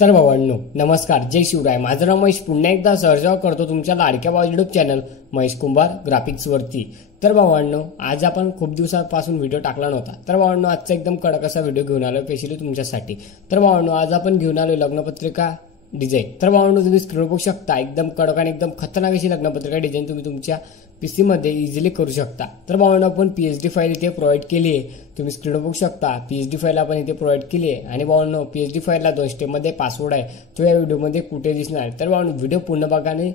तर भावांनो नमस्कार, जय शिवराय. माझं नाव महेश. पुन्हा एकदा सहर्ष करतो तुमच्या लाडक्या भावा युट्यूब चॅनल महेश कुंभार ग्राफिक्स वरती. तर भावांनो आज आपण खूप दिवसांपासून व्हिडिओ टाकला नव्हता. तर भावांनो आजचा एकदम कडक असा व्हिडिओ घेऊन आलो स्पेशली तुमच्यासाठी. तर भावांनो आज आपण घेऊन आलो लग्नपत्रिका डिझाईन. तर भावांनो तुम्ही स्क्रीन बघू शकता एकदम कडक आणि एकदम खतरनाक अशी लग्नपत्रिका डिझाईन तुम्ही तुमच्या पीसी मध्ये इझिली करू शकता. तर भावांनो आपण पीएचडी फाईल इथे प्रोव्हाइड केली आहे. तुम्ही स्क्रीन बघू शकता पीएचडी फाईल आपण इथे प्रोव्हाइड केली आहे. आणि भावांनो पीएचडी फाईलला 2 स्टेपमध्ये पासवर्ड आहे, तो या व्हिडिओमध्ये कुठे दिसणार. तर भावांनो व्हिडिओ पूर्ण बघा आणि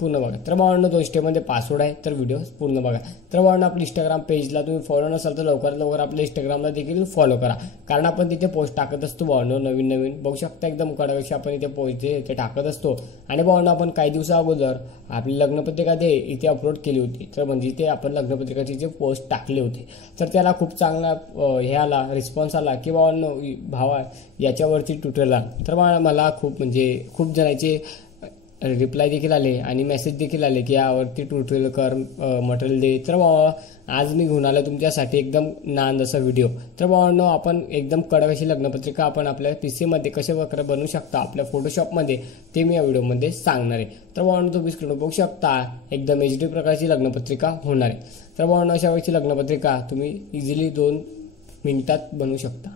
पूर्ण बघा. तर भावांनो 2 स्टेपमध्ये पासवर्ड आहे, तर व्हिडिओ पूर्ण बघा. तर भावांनो आपल्या इंस्टाग्राम पेजला तुम्ही फॉलो नसाल तर लवकरात लवकर आपल्या इंस्टाग्रामला देखील फॉलो करा, कारण आपण तिथे पोस्ट टाकत असतो. भावांनो नवीन नवीन बघू शकता एकदम कडक अशी आपण इथे पोस्ट इथे टाकत असतो. आणि भावांनो आपण काही दिवसा अगोदर आपली लग्नपत्रिका इथे अपलोड केली होती. तर म्हणजे इथे आपण लग्नपत्रिकाची जे पोस्ट टाकले होते तर त्याला खूप चांगला हे आला, रिस्पॉन्स आला की भावांनो भावा याच्यावरती ट्विटरला तर मला खूप जणांचे रिप्लाय देखील आले आणि मेसेज देखील आले की यावरती ट्युटोरियल कर, मटेरियल दे. तर आज मी घेऊन आलो तुमच्यासाठी एकदम नांद असा व्हिडिओ. तर भावांनो आपण एकदम कडक अशी लग्नपत्रिका आपण आपल्या पीसी मध्ये कसे वक्र बनवू शकता आपल्या फोटोशॉपमध्ये ते मी या व्हिडिओमध्ये सांगणार आहे. तर भावांनो तुम्ही स्क्रीन बघू शकता एकदम एचडी प्रकारची लग्नपत्रिका होणार आहे. तर भावांनो अशा वेळची लग्नपत्रिका तुम्ही इझिली 2 मिनिटात बनवू शकता.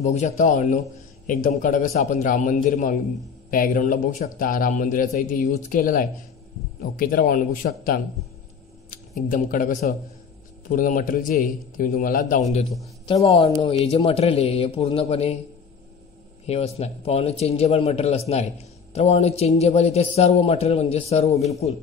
बघू शकता भावांनो एकदम कडक असं आपण राम मंदिर बॅकग्राऊंडला बघू शकता राम मंदिराचा इथे यूज केलेला आहे. ओके, तर भावांनो बघू शकता एकदम कडक असं पूर्ण मटेरियल जे ते मी तुम्हाला दावून देतो. तर भावांनो हे जे मटेरियल आहे हे पूर्णपणे हे असणार भावांनो चेंजेबल मटेरियल असणार आहे. तर भावांनो चेंजेबल इथे सर्व मटेरियल म्हणजे बिलकुल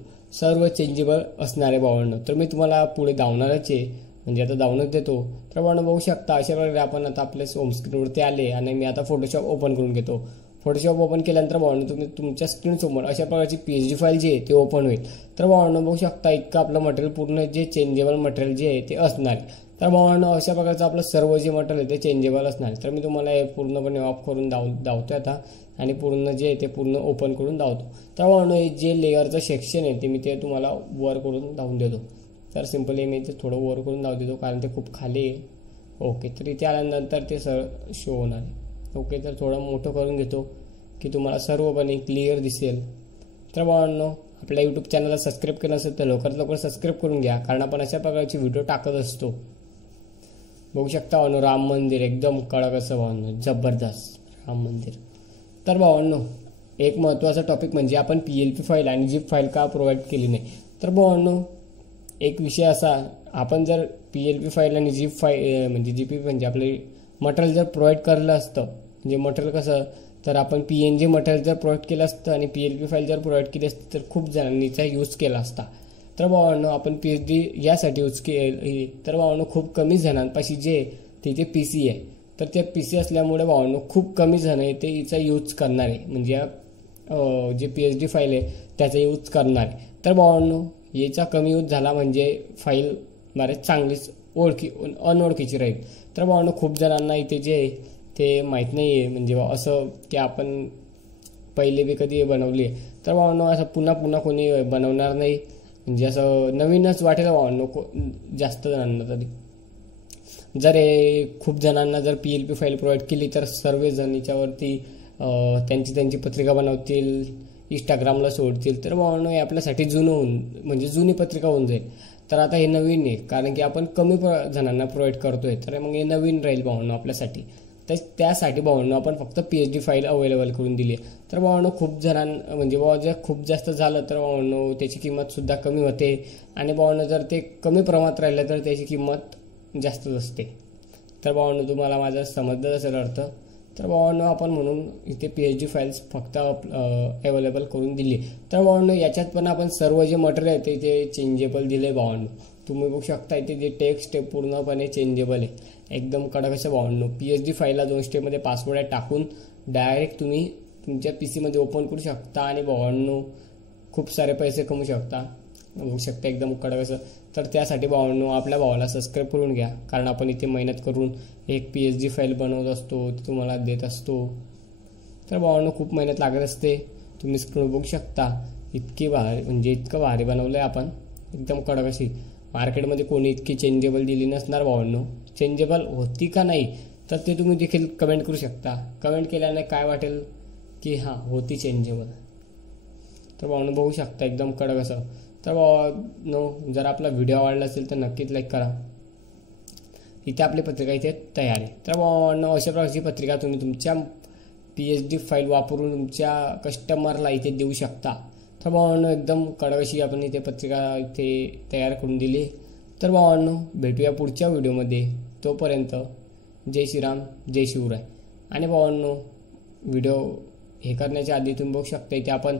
सर्व चेंजेबल असणार आहे भावांनो. तर मी तुम्हाला पुढे दावणारच आहे, म्हणजे आता दावूनच देतो. तर भावांनो बघू शकता अशा प्रकारे आपण आता आपल्या होम स्क्रीनवरती आले आणि मी आता फोटोशॉप ओपन करून घेतो. फोटोशॉप ओपन केल्यानंतर भावांनो तुम्ही तुमच्या स्क्रीनसमोर अशा प्रकारची पीएचडी फाईल जी आहे ते ओपन होईल. तर भावांनो बघू शकता इतकं आपलं मटेरियल पूर्ण जे चेंजेबल मटेरियल जे आहे ते असणार आहे. तर भावांनो अशा प्रकारचं आपलं सर्व जे मटेरियल आहे ते चेंजेबल असणार आहे. तर मी तुम्हाला हे पूर्णपणे ऑफ करून दावतोय आता आणि पूर्ण जे आहे ते पूर्ण ओपन करून दावतो. तर भावांनो हे जे लेअरचं सेक्शन आहे ते मी ते तुम्हाला वर करून दावून देतो. तर सिम्पली मी ते थोडं वर करून दावून देतो कारण ते खूप खाली आहे. ओके, तर इथे आल्यानंतर ते शो होणार आहे. ओके, तर थोडं मोठं करून घेतो की तुम्हाला सर्वपणे क्लिअर दिसेल. तर भावांनो आपल्या यूट्यूब चॅनलला सबस्क्राईब केलं असेल तर लवकरात लवकर सबस्क्राईब करून घ्या, कारण आपण अशा प्रकारची व्हिडिओ टाकत असतो. बघू शकता भावांनो राम मंदिर एकदम कडक असं भावांनो जबरदस्त राम मंदिर. तर भावांनो एक महत्त्वाचा टॉपिक म्हणजे आपण पीएलपी फाईल आणि झिप फाईल का प्रोव्हाइड केली नाही. तर भावांनो एक विषय असा, आपण जर पीएलपी फाईल आणि झिप फाईल म्हणजे जीपी म्हणजे आपले मटेरियल जर प्रोव्हाइड केलं असतं, म्हणजे मटेरियल कसं तर आपण पीएनजी मटेरियल जर प्रोव्हाइड केलं असतं आणि पीएलपी फाईल जर प्रोव्हाइड केली असती तर खूप जणांनी त्याचा यूज केला असता. तर भावांनो आपण पीएचडी यासाठी यूज केली. तर भावांनो खूप कमी जणांपाशी जे तिथे पीसी आहे तर ते पीसी असल्यामुळे भावांनो खूप कमी जण आहे ते हिचा यूज करणार आहे, म्हणजे जे पीएचडी फाईल आहे त्याचा यूज करणार आहे. तर भावांनो याचा कमी यूज झाला म्हणजे फाईल बरेच चांगलीच अनोळखीची राहील. तर भावांनो खूप जणांना इथे जे ते माहीत नाही आहे, म्हणजे असं की आपण पहिले बी कधी बनवली. तर भावांनो असं पुन्हा पुन्हा कोणी बनवणार नाही, म्हणजे असं नवीनच वाटेल भावांनो जास्त जणांना. तरी जर खूप जणांना जर पीएलपी फाईल प्रोव्हाइड केली तर सर्वजण याच्यावरती त्यांची पत्रिका बनवतील, इंस्टाग्रामला सोडतील. तर भावांनो हे आपल्यासाठी जुनी पत्रिका होऊन जाईल. तर आता हे नवीन आहे कारण की आपण कमी जणांना प्रोव्हाइड करतोय, तर मग हे नवीन राहील भावांनो आपल्यासाठी. तर त्यासाठी भावांनो आपण फक्त पीएचडी फाईल अवेलेबल करून दिली. तर भावांनो खूप जणांना म्हणजे जर खूप जास्त झालं तर भावांनो त्याची किंमत सुद्धा कमी होते, आणि भावांनो जर ते कमी प्रमाणात राहिलं तर त्याची किंमत जास्त असते. तर भावांनो तुम्हाला माझा समजलं असेल अर्थ. तर भावांनो आपण म्हणून इथे पीएचडी फाईल्स फक्त अवेलेबल करून दिली. तर भावांनो याच्यात पण आपण सर्व जे मटेरियल आहे ते चेंजेबल दिले भावांनो. तुम्ही बघू शकता इथे जे टेक्स्ट आहे पूर्णपणे चेंजेबल आहे, एकदम कडक असं भावांनो. पीएचडी फाईलला 2 स्टेपमध्ये पासवर्ड आहे टाकून डायरेक्ट तुम्ही तुमच्या पीसीमध्ये ओपन करू शकता आणि भावांनो खूप सारे पैसे कमवू शकता. बघू शकता एकदम कडक असं. तर त्यासाठी भावांनो आपल्या भावाला सबस्क्राईब करून घ्या, कारण आपण इथे मेहनत करून एक पीएचडी फाईल बनवत असतो, तुम्हाला देत असतो. तर भावांनो खूप मेहनत लागत असते. तुम्ही स्क्रीन बघू शकता इतकी भारी, म्हणजे इतकं भारी बनवलं आहे आपण एकदम कडक अशी. मार्केटमध्ये कोणी इतकी चेंजेबल दिली नसणार भावांनो. चेंजेबल होती का नाही तर ते तुम्ही देखील कमेंट करू शकता. कमेंट केल्याने काय वाटेल की हां होती चेंजेबल. तर भावांनो बघू शकता एकदम कडक असं. तर भावांनो जर आपला व्हिडिओ आवडला असेल तर नक्कीच लाईक करा. इथे आपली पत्रिका इथे तयार आहे. तर भावांनो अशा प्रकारची पत्रिका तुम्ही तुमच्या PSD फाईल वापरून तुमच्या कस्टमरला इथे देऊ शकता. तर भावांनो एकदम कडक अशी आपण इथे पत्रिका इथे तयार करून दिली. तर भावांनो भेटूया पुढच्या व्हिडिओमध्ये. तोपर्यंत जय श्रीराम, जय शिवराय. आणि भावांनो व्हिडिओ हे करण्याच्या आधी तुम्ही बघू शकता इथे आपण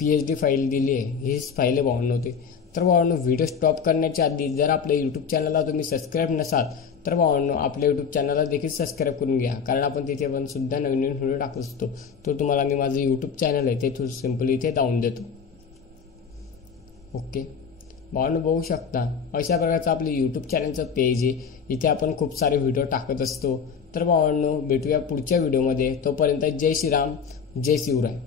PSD फाईल दिली आहे. हीच फाईल आहे भावांनो ते. तर भावांनो व्हिडिओ स्टॉप करण्याच्या आधी जर आपल्या यूट्यूब चॅनलला तुम्ही सबस्क्राईब नसाल तर भावांनो आपल्या यूट्यूब चॅनलला देखील सबस्क्राईब करून घ्या. कारण आपण तिथे पण सुद्धा नवीन नवीन व्हिडिओ टाकत असतो. तो तुम्हाला मी माझं यूट्यूब चॅनल आहे ते सिम्पली इथे लावून देतो. ओके भावांनो बघू शकता अशा प्रकारचं आपलं यूट्यूब चॅनलचं पेज आहे. इथे आपण खूप सारे व्हिडिओ टाकत असतो. तर भावांनो भेटूया पुढच्या व्हिडिओमध्ये. तोपर्यंत जय श्रीराम, जय शिवराय.